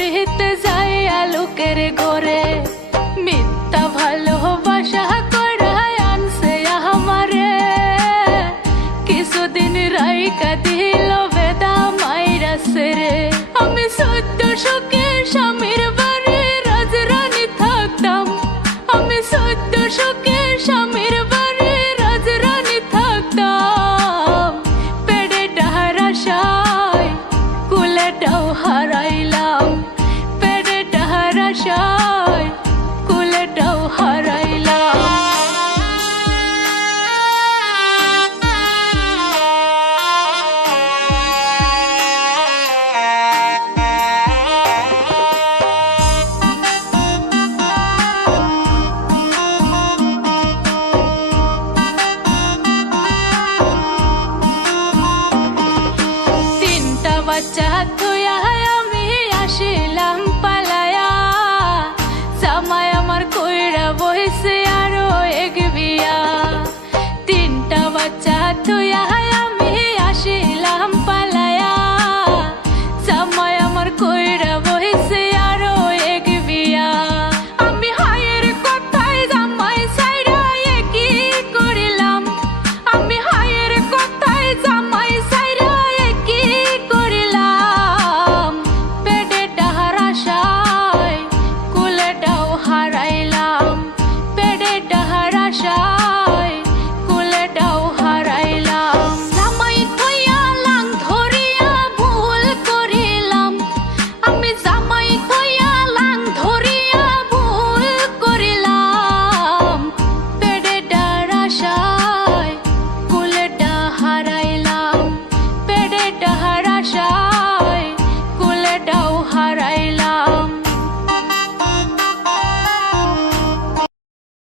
করিতে যাই আলোকের ঘরে মিথ্যা ভালোবাসা করায় আনছে আমারে কিছুদিন রাইকা দিল বেদা মাইরা সেরে আমি সত্য সুখে স্বামীর বাড়ি রাজরানী থাকতাম আমি সত্য সুখে স্বামীর বাড়ি রাজরানী থাকতাম পেড়ে ডাহার আশায় কুলেটাও হারাইলাম পেড়ে ডাহার আশায় কুলেটাও হারাইলাম বাচ্চা